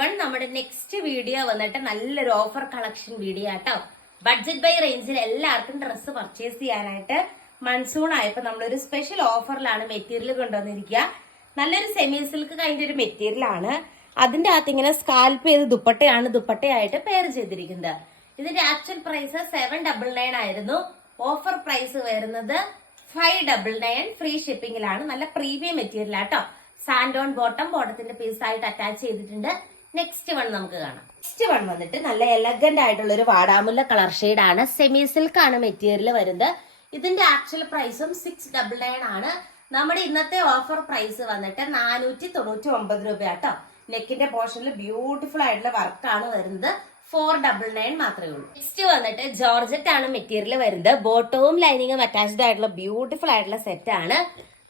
One നമ്മുടെ next video വന്നിട്ട് നല്ലൊരു ഓഫർ കളക്ഷൻ വീഡിയോ ആട്ടോ. ബഡ്ജറ്റ് ബൈ റേഞ്ചിൽ എല്ലാവർക്കും ഡ്രസ്സ് പർച്ചേസ് ചെയ്യാനായിട്ട് മൺസൂൺ ആയപ്പോൾ നമ്മളൊരു സ്പെഷ്യൽ ഓഫറിലാണ് മെറ്റീരിയൽ കൊണ്ടുവന്നിരിക്കുക. നല്ലൊരു സെമി സിൽക്ക് കഴിഞ്ഞ ഒരു മെറ്റീരിയൽ ആണ്. അതിന്റെ അകത്ത് ഇങ്ങനെ സ്കാൽപ്പ് ചെയ്ത് ദുപ്പട്ടയാണ് ദുപ്പട്ടയായിട്ട് പെയർ ചെയ്തിരിക്കുന്നത്. ഇതിന്റെ actual price seven double nine ആയിരുന്നു. ഓഫർ പ്രൈസ് വരുന്നത് ഫൈവ് ഡബിൾ നയൻ ഫ്രീ ഷിപ്പിംഗിലാണ് നല്ല പ്രീമിയം മെറ്റീരിയൽ ആട്ടോ. സാൻഡോൺ ബോട്ടം ബോട്ടത്തിന്റെ പീസ് ആയിട്ട് അറ്റാച്ച് ചെയ്തിട്ടുണ്ട്. നെക്സ്റ്റ് വൺ നമുക്ക് കാണാം. നെക്സ്റ്റ് വൺ വന്നിട്ട് നല്ല എലഗന്റ് ആയിട്ടുള്ള ഒരു വാടാമുല്ല കളർ ഷെയ്ഡ് ആണ്. സെമി സിൽക്ക് ആണ് മെറ്റീരിയൽ വരുന്നത്. ഇതിന്റെ ആക്ച്വൽ പ്രൈസും സിക്സ് ഡബിൾ നയൻ ആണ്. നമ്മുടെ ഇന്നത്തെ ഓഫർ പ്രൈസ് വന്നിട്ട് നാനൂറ്റി തൊണ്ണൂറ്റി ഒമ്പത് രൂപ കേട്ടോ നെക്കിന്റെ പോർഷനിൽ ബ്യൂട്ടിഫുൾ ആയിട്ടുള്ള വർക്കാണ് വരുന്നത്. ഫോർ ഡബിൾ നയൻ മാത്രമേ ഉള്ളൂ. നെക്സ്റ്റ് വന്നിട്ട് ജോർജറ്റ് ആണ് മെറ്റീരിയൽ വരുന്നത്. ബോട്ടവും ലൈനിങ്ങും അറ്റാച്ച്ഡ് ആയിട്ടുള്ള ബ്യൂട്ടിഫുൾ ആയിട്ടുള്ള സെറ്റ് ആണ്.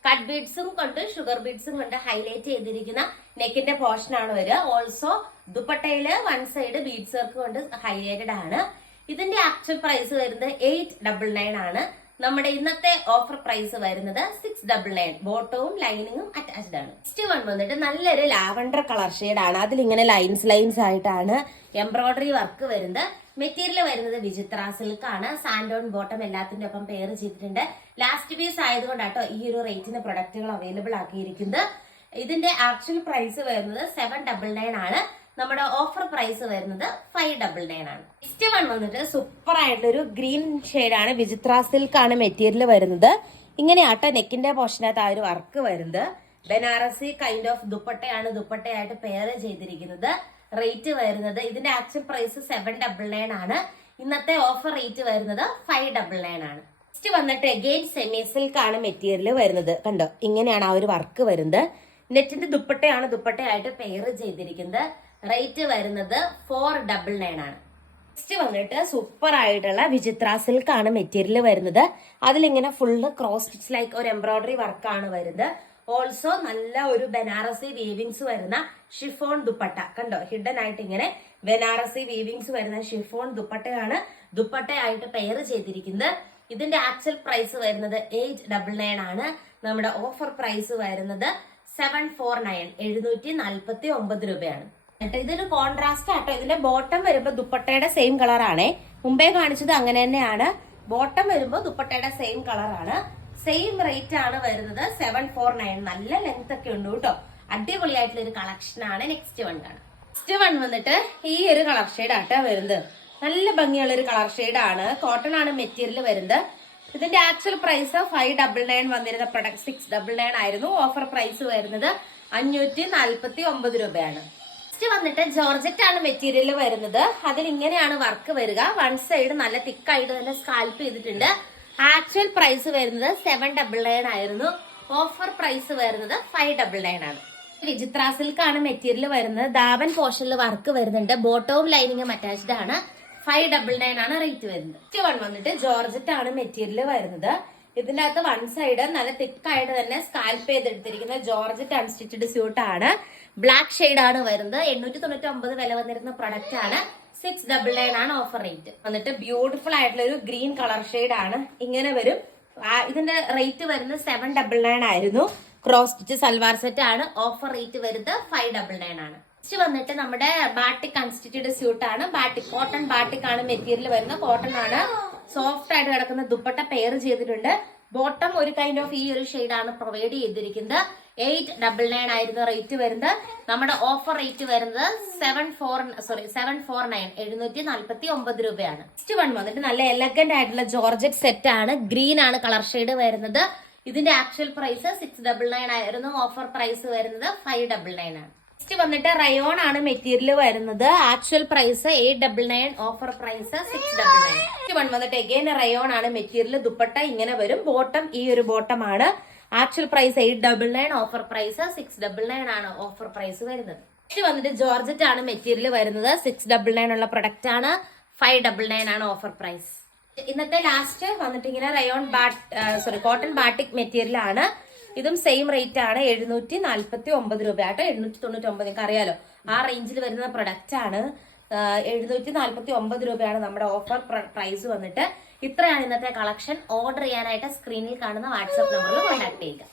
കട്ട് ബീഡ്സും കൊണ്ട് ഷുഗർ ബീഡ്സും കൊണ്ട് ഹൈലൈറ്റ് ചെയ്തിരിക്കുന്ന നെക്കിന്റെ പോർഷൻ ആണ് വരിക. ഓൾസോ ദുപ്പട്ടയിൽ വൺ സൈഡ് ബീഡ്സ് വർക്ക് കൊണ്ട് ഹൈലൈറ്റഡ് ആണ്. ഇതിന്റെ ആക്ച്വൽ പ്രൈസ് വരുന്നത് എയ്റ്റ് ഡബിൾ നയൻ ആണ്. നമ്മുടെ ഇന്നത്തെ ഓഫർ പ്രൈസ് വരുന്നത് സിക്സ് ഡബിൾ നയൻ ബോട്ടവും ലൈനിങ്ങും അറ്റാച്ച്ഡ് ആണ്. നെക്സ്റ്റ് വൺ വന്നിട്ട് നല്ലൊരു ലാവണ്ടർ കളർ ഷെയ്ഡ് ആണ്. അതിൽ ഇങ്ങനെ ലൈൻസ് ലൈൻസ് ആയിട്ടാണ് എംബ്രോയിഡറി വർക്ക് വരുന്നത്. മെറ്റീരിയൽ വരുന്നത് വിചിത്ര സിൽക്ക് ആണ്. സാൻഡോൺ ബോട്ടം എല്ലാത്തിന്റെ ഒപ്പം പെയർ ചെയ്തിട്ടുണ്ട്. ലാസ്റ്റ് പീസ് ആയതുകൊണ്ടാട്ടോ ഈ ഒരു റേറ്റിന് പ്രൊഡക്റ്റുകൾ അവൈലബിൾ ആക്കിയിരിക്കുന്നത്. ഇതിന്റെ ആക്ച്വൽ പ്രൈസ് വരുന്നത് സെവൻ ഡബിൾ നയൻ ആണ്. നമ്മുടെ ഓഫർ പ്രൈസ് വരുന്നത് ഫൈവ് ഡബിൾ നയൻ ആണ്. നെക്സ്റ്റ് വൺ വന്നിട്ട് സൂപ്പർ ആയിട്ടൊരു ഗ്രീൻ ആണ്. വിചിത്ര സിൽക്ക് ആണ് മെറ്റീരിയൽ വരുന്നത്. ഇങ്ങനെയാട്ടോ നെക്കിന്റെ പോർഷനകത്ത് ആ ഒരു വർക്ക് വരുന്നത്. ബനാറസി കൈൻഡ് ഓഫ് ദുപ്പട്ടയാണ് ദുപ്പട്ടയായിട്ട് പെയർ ചെയ്തിരിക്കുന്നത്. റേറ്റ് വരുന്നത് ഇതിന്റെ actual price seven double nine ആണ്. ഇന്നത്തെ ഓഫർ റേറ്റ് വരുന്നത് ഫൈവ് ഡബിൾ നയൻ ആണ്. നെക്സ്റ്റ് വന്നിട്ട് അഗെയിൻ സെമി സിൽക്ക് ആണ് മെറ്റീരിയൽ വരുന്നത്. കണ്ടോ? ഇങ്ങനെയാണ് ആ ഒരു വർക്ക് വരുന്നത്. നെറ്റിന്റെ ദുപ്പട്ടയാണ് ദുപ്പട്ടയായിട്ട് പെയർ ചെയ്തിരിക്കുന്നത്. റേറ്റ് വരുന്നത് ഫോർ ഡബിൾ നയൻ ആണ്. നെക്സ്റ്റ് വന്നിട്ട് സൂപ്പർ ആയിട്ടുള്ള വിചിത്ര സിൽക്ക് ആണ് മെറ്റീരിയൽ വരുന്നത്. അതിലിങ്ങനെ ഫുള്ള് ക്രോസ് സ്റ്റിച്ച് ലൈക്ക് ഒരു എംബ്രോയിഡറി ആണ് വരുന്നത്. ഓൾസോ നല്ല ഒരു ബനാറസി വീവിങ്സ് വരുന്ന ഷിഫോൺ ദുപ്പട്ട. കണ്ടോ? ഹിഡൻ ആയിട്ട് ഇങ്ങനെ ബനാറസി വീവിങ്സ് വരുന്ന ഷിഫോൺ ദുപ്പട്ടയാണ് ദുപ്പട്ടയായിട്ട് പെയർ ചെയ്തിരിക്കുന്നത്. ഇതിന്റെ ആക്ച്വൽ പ്രൈസ് വരുന്നത് എയ്റ്റ് ഡബിൾ നയൻ ആണ്. നമ്മുടെ ഓഫർ പ്രൈസ് വരുന്നത് സെവൻ ഫോർ നയൻ എഴുന്നൂറ്റി നാൽപ്പത്തി ഒമ്പത് രൂപയാണ്. എന്നിട്ട് ഇതൊരു കോൺട്രാസ്റ്റ് ആട്ടോ. ഇതിന്റെ ബോട്ടം വരുമ്പോ ദുപ്പട്ടയുടെ സെയിം കളറാണേ മുമ്പേ കാണിച്ചത് അങ്ങനെ തന്നെയാണ്. ബോട്ടം വരുമ്പോ ദുപ്പട്ടയുടെ സെയിം കളറാണ് സെയിം റേറ്റ് ആണ് വരുന്നത് സെവൻ ഫോർ നയൻ നല്ല ലെങ്ത് ഒക്കെ ഉണ്ട് കേട്ടോ. അടിപൊളിയായിട്ടുള്ള ഒരു കളക്ഷൻ ആണ് നെക്സ്റ്റ് വൺ കാണാം. നെക്സ്റ്റ് വൺ വന്നിട്ട് ഈ ഒരു കളർ ഷെയ്ഡ് ആട്ടോ വരുന്നത്. നല്ല ഭംഗിയുള്ള ഒരു കളർ ഷെയ്ഡ് ആണ്. കോട്ടൺ ആണ് മെറ്റീരിയൽ വരുന്നത്. ഇതിന്റെ actual price five double nine വന്നിരുന്ന പ്രൊഡക്റ്റ് സിക്സ് ഡബിൾ നയൻ ആയിരുന്നു. ഓഫർ പ്രൈസ് വരുന്നത് അഞ്ഞൂറ്റി നാൽപ്പത്തി ഒമ്പത് രൂപയാണ്. നെക്സ്റ്റ് വന്നിട്ട് ജോർജറ്റ് ആണ് മെറ്റീരിയൽ വരുന്നത്. അതിൽ ഇങ്ങനെയാണ് വർക്ക് വരിക. വൺ സൈഡ് നല്ല തിക്കായിട്ട് തന്നെ സ്കാൽപ്പ് ചെയ്തിട്ടുണ്ട്. ആക്ച്വൽ പ്രൈസ് വരുന്നത് സെവൻ ഡബിൾ നയൻ ആയിരുന്നു. ഓഫർ പ്രൈസ് വരുന്നത് ഫൈവ് ഡബിൾ നയൻ ആണ്. വിചിത്ര സിൽക്ക് ആണ് മെറ്റീരിയൽ വരുന്നത്. ദാവൻ പോർഷനിൽ വർക്ക് വരുന്നുണ്ട്. ബോട്ടവും ലൈനിങ്ങും അറ്റാച്ച്ഡ് ആണ്. ഫൈവ് ഡബിൾ നയൻ ആണ് റേറ്റ് വരുന്നത്. ഫിഫ്റ്റി വൺ വന്നിട്ട് ജോർജറ്റ് ആണ് മെറ്റീരിയൽ വരുന്നത്. ഇതിന്റെ അകത്ത് വൺ സൈഡ് നല്ല തിക്കായിട്ട് തന്നെ സ്കാൽപ്പ് ചെയ്തെടുത്തിരിക്കുന്ന ജോർജറ്റ് അൺസ്റ്റിച്ചഡ് സ്യൂട്ട് ആണ്. ബ്ലാക്ക് ഷെയ്ഡ് ആണ് വരുന്നത്. എണ്ണൂറ്റി തൊണ്ണൂറ്റി ഒമ്പത് വില വന്നിരുന്ന പ്രൊഡക്റ്റ് ആണ്. സിക്സ് ഡബിൾ നയൻ ആണ് ഓഫർ റേറ്റ് വന്നിട്ട് ബ്യൂട്ടിഫുൾ ആയിട്ടുള്ള ഒരു ഗ്രീൻ കളർ ഷെയ്ഡ് ആണ്. ഇങ്ങനെ വരും. ഇതിന്റെ റേറ്റ് വരുന്നത് സെവൻ ഡബിൾ നയൻ ആയിരുന്നു. ക്രോസ് സ്റ്റിച്ച് സൽവാർ സെറ്റ് ആണ്. ഓഫർ റേറ്റ് വരുന്നത് ഫൈവ് ഡബിൾ നയൻ ആണ്. നെക്സ്റ്റ് വന്നിട്ട് നമ്മുടെ ബാട്ടിക് കൺസ്റ്റിറ്റ്യൂഡ് സ്യൂട്ട് ആണ്. ബാട്ടിക് കോട്ടൺ ബാട്ടിക് ആണ് മെറ്റീരിയൽ വരുന്നത്. കോട്ടൺ ആണ്. സോഫ്റ്റ് ആയിട്ട് കിടക്കുന്ന ദുപ്പട്ട പെയർ ചെയ്തിട്ടുണ്ട്. ബോട്ടം ഒരു കൈൻഡ് ഓഫ് ഈ ഒരു ഷെയ്ഡ് ആണ് പ്രൊവൈഡ് ചെയ്തിരിക്കുന്നത്. എയ്റ്റ് ഡബിൾ നയൻ ആയിരുന്നു റേറ്റ് വരുന്നത്. നമ്മുടെ ഓഫർ റേറ്റ് വരുന്നത് seven four sorry seven four nine എഴുന്നൂറ്റി നാൽപ്പത്തി ഒമ്പത് രൂപയാണ്. നെക്സ്റ്റ് വൺ വന്നിട്ട് നല്ല എലഗന്റ് ആയിട്ടുള്ള ജോർജറ്റ് സെറ്റ് ആണ്. ഗ്രീൻ ആണ് കളർ ഷെയ്ഡ് വരുന്നത്. ഇതിന്റെ actual price six double nine ആയിരുന്നു. ഓഫർ പ്രൈസ് വരുന്നത് ഫൈവ് ഡബിൾ നയൻ ആണ്. നെക്സ്റ്റ് വന്നിട്ട് റയോൺ ആണ് മെറ്റീരിയൽ വരുന്നത്. Actual price eight double nine offer price six double nine next one വന്നിട്ട് എഗെയിൻ റയോൺ ആണ് മെറ്റീരിയൽ ദുപ്പട്ട ഇങ്ങനെ വരും. ബോട്ടം ഈ ഒരു ബോട്ടം ആണ്. Actual price eight double nine offer price six double nine ആണ് ഓഫർ പ്രൈസ് വരുന്നത്. നെക്സ്റ്റ് വന്നിട്ട് ജോർജറ്റ് ആണ് മെറ്റീരിയൽ വരുന്നത്. സിക്സ് ഡബിൾ നയൻ ഉള്ള പ്രൊഡക്റ്റ് ആണ്. ഫൈവ് ഡബിൾ നയൻ ആണ് ഓഫർ പ്രൈസ് ഇന്നത്തെ ലാസ്റ്റ് വന്നിട്ട് ഇങ്ങനെ rayon ബാട്ട് sorry cotton batik material ആണ്. ഇതും സെയിം റേറ്റ് ആണ്. എഴുന്നൂറ്റി നാല്പത്തി ഒമ്പത് രൂപ ആട്ടോ എഴുന്നൂറ്റി തൊണ്ണൂറ്റി ഒമ്പത് നിങ്ങൾക്ക് അറിയാലോ. ആ റേഞ്ചിൽ വരുന്ന പ്രൊഡക്റ്റ് ആണ്. എഴുന്നൂറ്റി നാല്പത്തി ഒമ്പത് രൂപയാണ് നമ്മുടെ ഓഫർ പ്രൈസ് വന്നിട്ട്. ഇത്രയാണ് ഇന്നത്തെ കളക്ഷൻ ഓർഡർ ചെയ്യാനായിട്ട് സ്ക്രീനിൽ കാണുന്ന വാട്സ്ആപ്പ് നമ്പറിൽ കോൺടാക്ട് ചെയ്യുക.